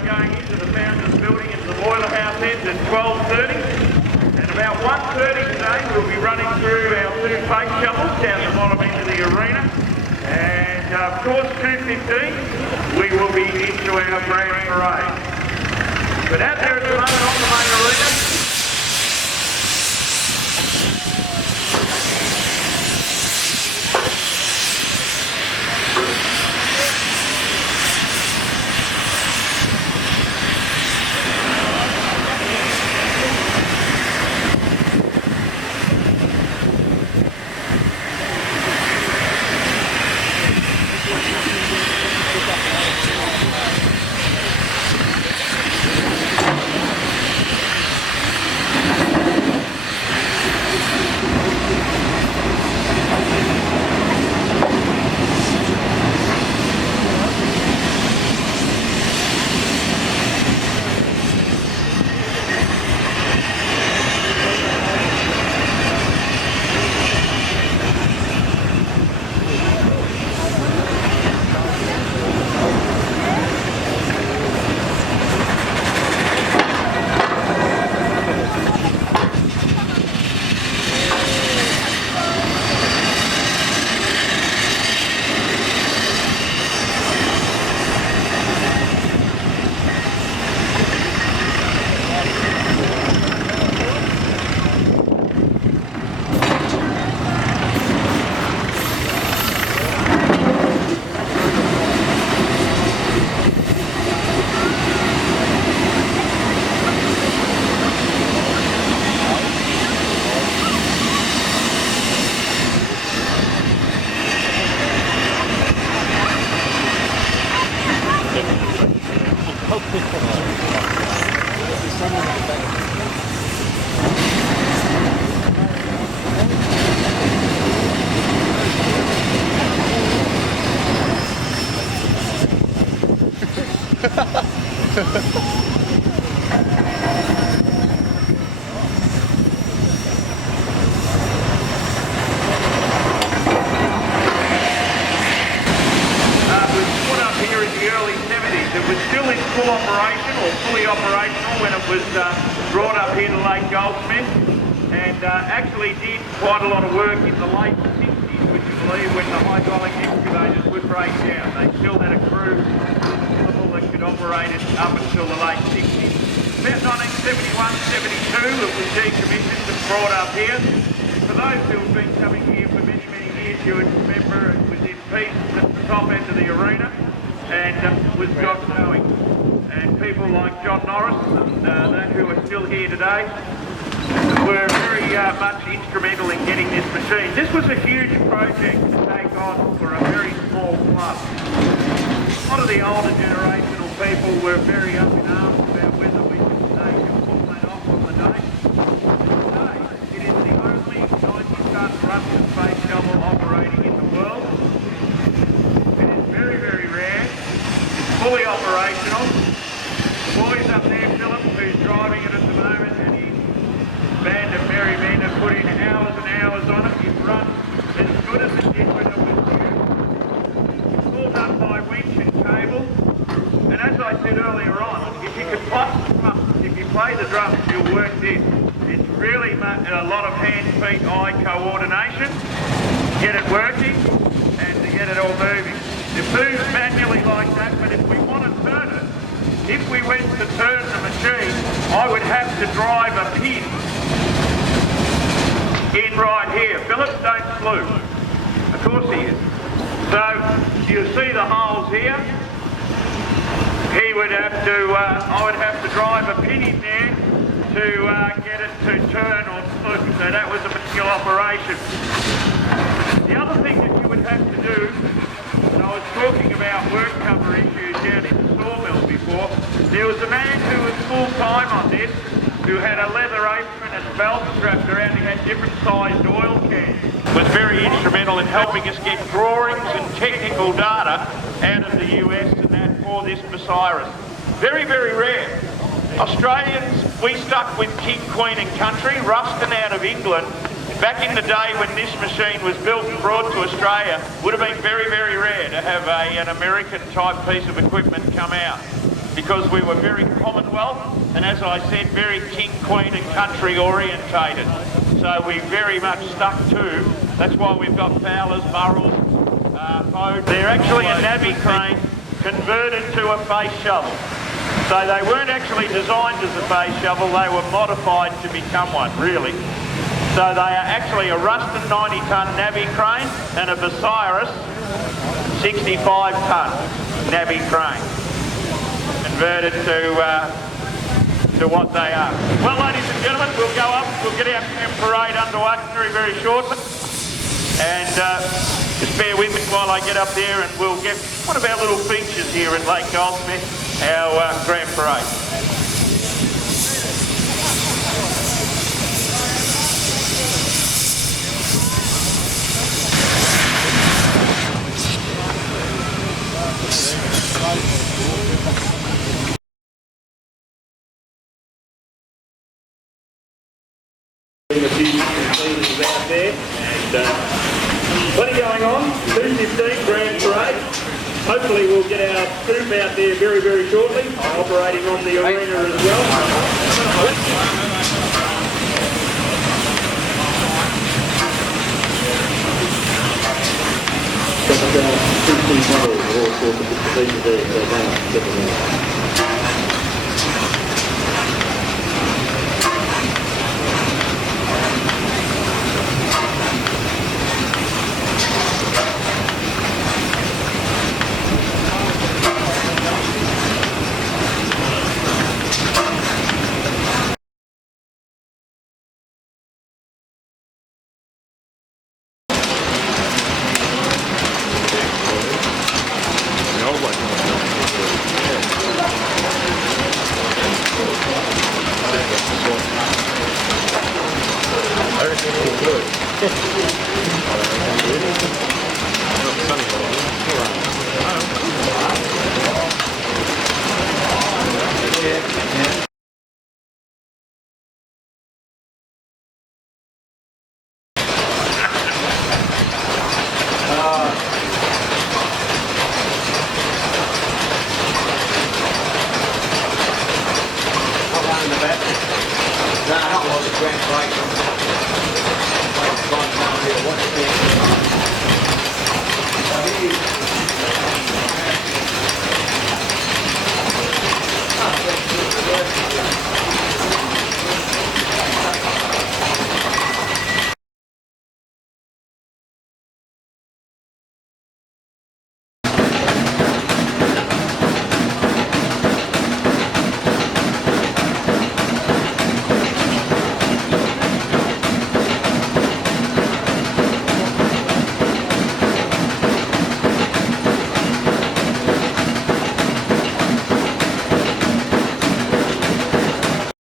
going into the Founders Building into the Boiler House ends at 12:30. And about 1:30 today we'll be running through our two face shovels down the bottom end of the arena. And of course 2:15 we will be into our grand parade. But out there at the moment on the main arena, full operation or fully operational when it was brought up here to Lake Goldsmith, and actually did quite a lot of work in the late 60s, would you believe, when the hydraulic excavators would break down. They still had a crew that could operate it up until the late 60s. About 1971-72 it was decommissioned and brought up here. For those who have been coming here for many, many years, you would remember it was in pieces at the top end of the arena and was got going. And people like John Norris and who are still here today were very much instrumental in getting this machine. This was a huge project to take on for a very small club. A lot of the older generational people were very up in arms about whether we could pull that off on the day. Today, it is the only 90-ton Russian space shovel operating in the world. It is very, very rare, fully operational. The boys up there, Philip, who's driving it at the moment, and his band of merry men have put in hours and hours on it. It runs as good as it did when it was new. It's all done by winch and cable. And as I said earlier on, if you can bust the drums, if you play the drums, you'll work this. It's really a lot of hand, feet, eye coordination to get it working and to get it all moving. It moves manually like that, but if we want to turn it, if we went to turn the machine, I would have to drive a pin in right here. Philip, don't slew. Of course he is. So you see the holes here. He would have to, I would have to drive a pin in there to get it to turn or slew. So that was a manual operation. The other thing that you would have to do, and I was talking about work cover issues down in the sawmill before, there was a man who was full-time on this, who had a leather apron and belt strapped around. He had different sized oil cans. Was very instrumental in helping us get drawings and technical data out of the US and that for this Bucyrus. Very, very rare. Australians, we stuck with King, Queen and Country, Ruston out of England. Back in the day when this machine was built and brought to Australia, would have been very, very rare to have an American type piece of equipment come out. because we were very Commonwealth and, as I said, very King, Queen and country orientated. So we very much stuck to, that's why we've got Fowlers, Burrells, Modes. They're actually a navvy crane converted to a face shovel. So they weren't actually designed as a face shovel, they were modified to become one, really. So they are actually a Ruston 90-tonne navvy crane and a Bucyrus 65-tonne navvy crane, converted to what they are. Well, ladies and gentlemen, we'll go up, we'll get our parade underway very, very shortly. And just bear with me while I get up there and we'll get one of our little features here at Lake Goldsmith, our grand parade. A few completers out there and plenty going on. 2:15 grand parade. Hopefully we'll get our troop out there very, very shortly, operating on the arena as well. No, I don't want the grand break.